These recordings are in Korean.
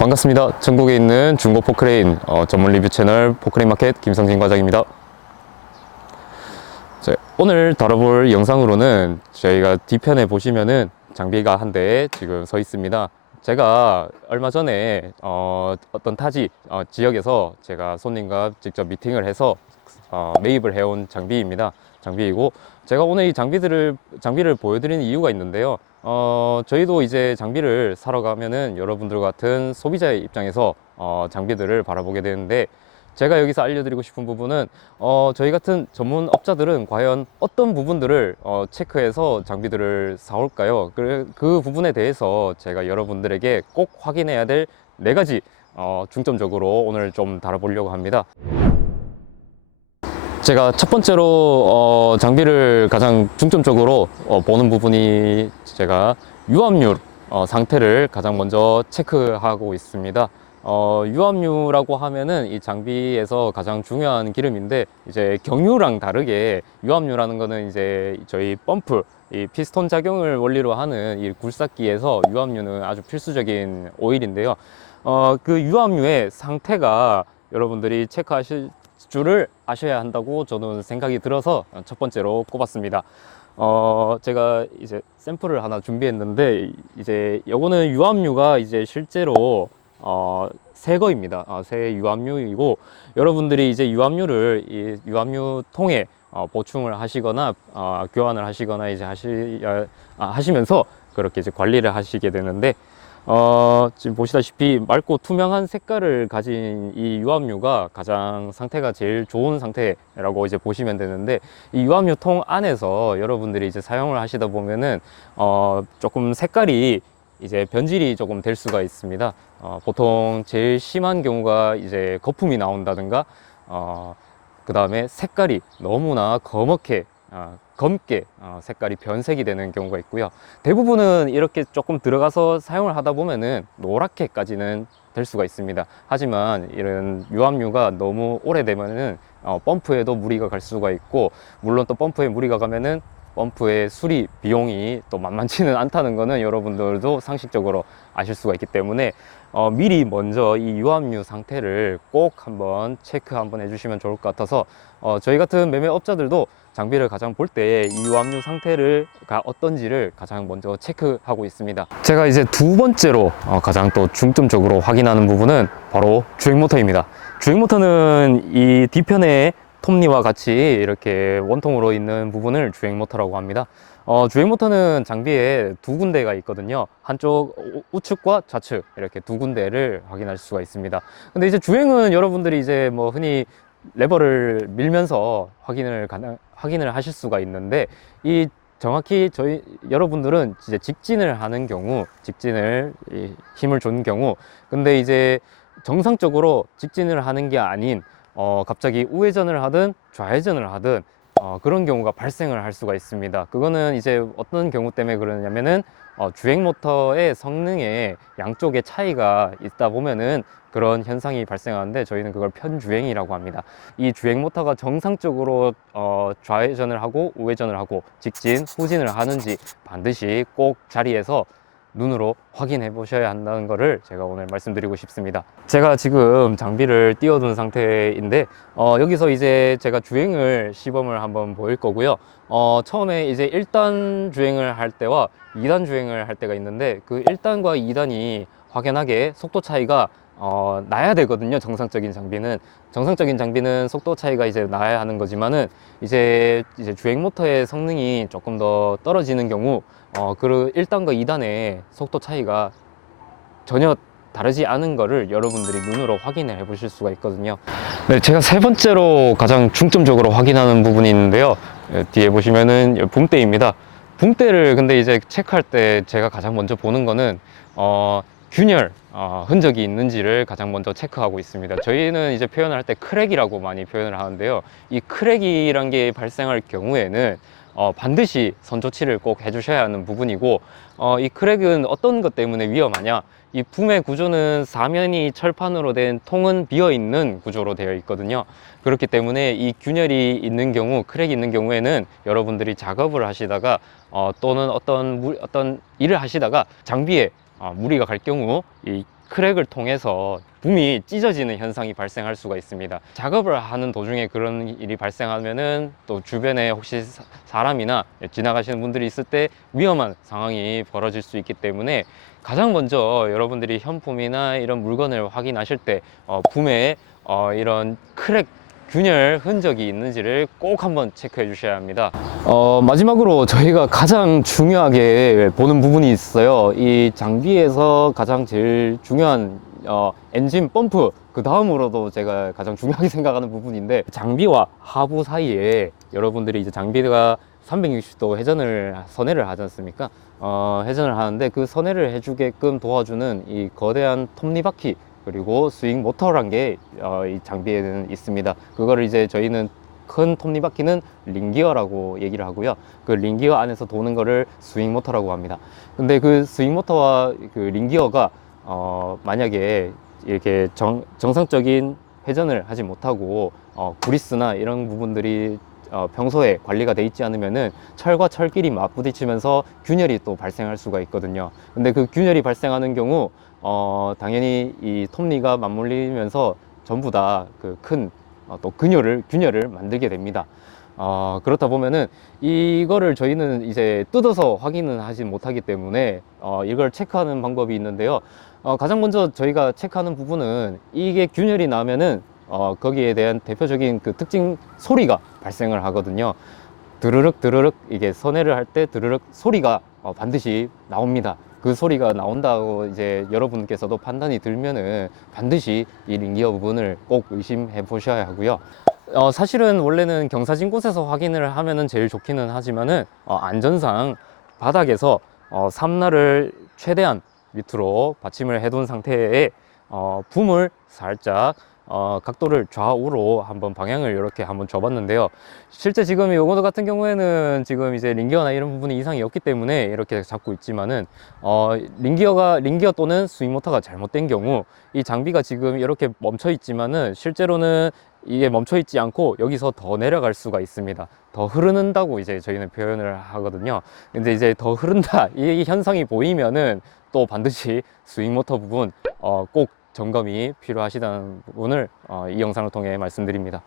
반갑습니다. 전국에 있는 중고 포크레인 전문 리뷰 채널 포크레인 마켓 김성진 과장입니다. 자, 오늘 다뤄볼 영상으로는 저희가 뒤편에 보시면은 장비가 한 대 지금 서 있습니다. 제가 얼마 전에 어떤 타지 지역에서 제가 손님과 직접 미팅을 해서 매입을 해온 장비이고, 제가 오늘 이 장비를 보여드리는 이유가 있는데요. 저희도 이제 장비를 사러 가면은 여러분들 같은 소비자의 입장에서 장비들을 바라보게 되는데, 제가 여기서 알려드리고 싶은 부분은 저희 같은 전문 업자들은 과연 어떤 부분들을 체크해서 장비들을 사올까요? 그 부분에 대해서 제가 여러분들에게 꼭 확인해야 될 4가지 중점적으로 오늘 좀 다뤄보려고 합니다. 제가 첫 번째로 장비를 가장 중점적으로 보는 부분이, 제가 유압류 상태를 가장 먼저 체크하고 있습니다. 유압류라고 하면은 이 장비에서 가장 중요한 기름인데, 이제 경유랑 다르게 유압류라는 거는 이제 저희 펌프, 이 피스톤 작용을 원리로 하는 이 굴삭기에서 유압류는 아주 필수적인 오일인데요. 그 유압류의 상태가 여러분들이 체크하실 줄을 아셔야 한다고 저는 생각이 들어서 첫 번째로 꼽았습니다. 제가 이제 샘플을 하나 준비했는데, 이제 요거는 유압류가 이제 실제로 새 거입니다. 새 유압류이고, 여러분들이 이제 이 유압류 통에 보충을 하시거나 교환을 하시거나 이제 하시면서 그렇게 이제 관리를 하시게 되는데, 지금 보시다시피 맑고 투명한 색깔을 가진 이 유압류가 가장 상태가 제일 좋은 상태라고 이제 보시면 되는데, 이 유압류 통 안에서 여러분들이 이제 사용을 하시다 보면은 조금 색깔이 이제 변질이 조금 될 수가 있습니다. 보통 제일 심한 경우가 이제 거품이 나온다든가, 그 다음에 색깔이 너무나 검게 색깔이 변색이 되는 경우가 있고요. 대부분은 이렇게 조금 들어가서 사용을 하다 보면은 노랗게까지는 될 수가 있습니다. 하지만 이런 유압류가 너무 오래되면은 펌프에도 무리가 갈 수가 있고, 물론 또 펌프에 무리가 가면은 펌프의 수리 비용이 또 만만치는 않다는 거는 여러분들도 상식적으로 아실 수가 있기 때문에 미리 먼저 이 유압류 상태를 꼭 한번 체크 한번 해주시면 좋을 것 같아서, 저희 같은 매매업자들도 장비를 가장 볼 때 이 유압류 상태가 어떤지를 가장 먼저 체크하고 있습니다. 제가 이제 두 번째로 가장 또 중점적으로 확인하는 부분은 바로 주행모터입니다. 주행모터는 이 뒤편에 톱니와 같이 이렇게 원통으로 있는 부분을 주행모터라고 합니다. 주행모터는 장비에 두 군데가 있거든요. 한쪽 우측과 좌측 이렇게 두 군데를 확인할 수가 있습니다. 근데 이제 주행은 여러분들이 이제 뭐 흔히 레버를 밀면서 확인을 하실 수가 있는데, 이 정확히 여러분들은 이제 직진을 하는 경우, 힘을 준 경우, 근데 이제 정상적으로 직진을 하는 게 아닌 갑자기 우회전을 하든 좌회전을 하든 그런 경우가 발생을 할 수가 있습니다. 그거는 이제 어떤 경우 때문에 그러냐면은 주행 모터의 성능에 양쪽에 차이가 있다 보면은 그런 현상이 발생하는데, 저희는 그걸 편주행이라고 합니다. 이 주행 모터가 정상적으로 좌회전을 하고 우회전을 하고 직진, 후진을 하는지 반드시 꼭 자리에서 눈으로 확인해 보셔야 한다는 것을 제가 오늘 말씀드리고 싶습니다. 제가 지금 장비를 띄워둔 상태인데, 여기서 이제 제가 주행을 시범을 한번 보일 거고요. 처음에 이제 1단 주행을 할 때와 2단 주행을 할 때가 있는데, 그 1단과 2단이 확연하게 속도 차이가 나야 되거든요. 정상적인 장비는 속도 차이가 이제 나야 하는 거지만은, 이제 주행 모터의 성능이 조금 더 떨어지는 경우, 그 1단과 2단의 속도 차이가 전혀 다르지 않은 거를 여러분들이 눈으로 확인을 해 보실 수가 있거든요. 네, 제가 세 번째로 가장 중점적으로 확인하는 부분이 있는데요. 뒤에 보시면은 붐대입니다. 붐대를 근데 이제 체크할 때 제가 가장 먼저 보는 거는 균열 흔적이 있는지를 가장 먼저 체크하고 있습니다. 저희는 이제 표현을 할 때 크랙이라고 많이 표현을 하는데요. 이 크랙이란 게 발생할 경우에는 반드시 선조치를 꼭 해주셔야 하는 부분이고, 이 크랙은 어떤 것 때문에 위험하냐, 이 붐의 구조는 사면이 철판으로 된 통은 비어있는 구조로 되어 있거든요. 그렇기 때문에 이 균열이 있는 경우, 크랙이 있는 경우에는 여러분들이 작업을 하시다가 또는 어떤 일을 하시다가 장비에 무리가 갈 경우 이 크랙을 통해서 붐이 찢어지는 현상이 발생할 수가 있습니다. 작업을 하는 도중에 그런 일이 발생하면은 또 주변에 혹시 사람이나 지나가시는 분들이 있을 때 위험한 상황이 벌어질 수 있기 때문에 가장 먼저 여러분들이 현품이나 이런 물건을 확인하실 때 붐에 이런 크랙, 균열 흔적이 있는지를 꼭 한번 체크해 주셔야 합니다. 마지막으로 저희가 가장 중요하게 보는 부분이 있어요. 이 장비에서 가장 제일 중요한 엔진 펌프, 그 다음으로도 제가 가장 중요하게 생각하는 부분인데, 장비와 하부 사이에 여러분들이 이제 장비가 360도 회전을 선회를 하지 않습니까? 회전을 하는데 그 선회를 해주게끔 도와주는 이 거대한 톱니바퀴, 그리고 스윙 모터란 게 이 장비에는 있습니다. 그거를 이제 저희는 큰 톱니바퀴는 링기어라고 얘기를 하고요. 그 링기어 안에서 도는 거를 스윙 모터라고 합니다. 근데 그 스윙 모터와 그 링기어가 만약에 이렇게 정상적인 회전을 하지 못하고 그리스나 이런 부분들이 평소에 관리가 돼 있지 않으면은 철과 철끼리 맞부딪히면서 균열이 또 발생할 수가 있거든요. 근데 그 균열이 발생하는 경우 당연히 이 톱니가 맞물리면서 전부 다 그 큰 또 균열을 만들게 됩니다. 그렇다 보면은 이거를 저희는 이제 뜯어서 확인은 하지 못하기 때문에 이걸 체크하는 방법이 있는데요. 가장 먼저 저희가 체크하는 부분은 이게 균열이 나면은 거기에 대한 대표적인 그 특징 소리가 발생을 하거든요. 드르륵 드르륵, 이게 선회를 할 때 드르륵 소리가 반드시 나옵니다. 그 소리가 나온다고 이제 여러분께서도 판단이 들면은 반드시 이 링기어 부분을 꼭 의심해 보셔야 하고요. 사실은 원래는 경사진 곳에서 확인을 하면은 제일 좋기는 하지만은 안전상 바닥에서 삼날을 최대한 밑으로 받침을 해둔 상태에 붐을 살짝 각도를 좌우로 한번 방향을 이렇게 한번 줘봤는데요. 실제 지금 이 요거 같은 경우에는 지금 이제 링기어나 이런 부분이 이상이 없기 때문에 이렇게 잡고 있지만은 링기어 또는 스윙 모터가 잘못된 경우 이 장비가 지금 이렇게 멈춰 있지만은 실제로는 이게 멈춰 있지 않고 여기서 더 내려갈 수가 있습니다. 더 흐른다고 이제 저희는 표현을 하거든요. 근데 이제 더 흐른다 이 현상이 보이면은 또 반드시 스윙 모터 부분 꼭 점검이 필요하시다는 부분을 이 영상을 통해 말씀드립니다.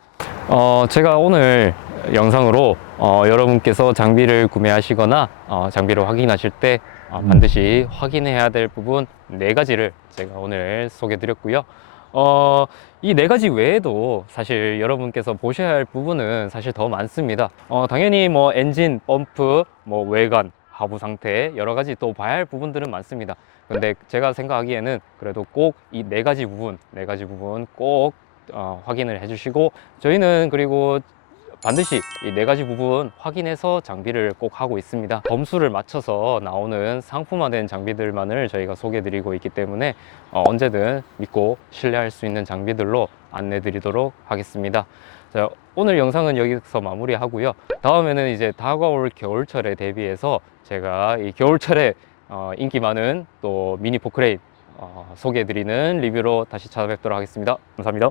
제가 오늘 영상으로 여러분께서 장비를 구매하시거나 장비를 확인하실 때 반드시 확인해야 될 부분 4가지를 제가 오늘 소개해 드렸고요. 이 4가지 외에도 사실 여러분께서 보셔야 할 부분은 사실 더 많습니다. 당연히 뭐 엔진, 펌프, 뭐 외관, 하부 상태 여러 가지 또 봐야 할 부분들은 많습니다. 근데 제가 생각하기에는 그래도 꼭 이 4가지 부분 꼭 확인을 해주시고, 저희는 그리고 반드시 이 4가지 부분 확인해서 장비를 꼭 하고 있습니다. 점수를 맞춰서 나오는 상품화된 장비들만을 저희가 소개해 드리고 있기 때문에 언제든 믿고 신뢰할 수 있는 장비들로 안내 드리도록 하겠습니다. 자, 오늘 영상은 여기서 마무리 하고요. 다음에는 이제 다가올 겨울철에 대비해서 제가 이 겨울철에 인기 많은 또 미니 포크레인 소개해 드리는 리뷰로 다시 찾아뵙도록 하겠습니다. 감사합니다.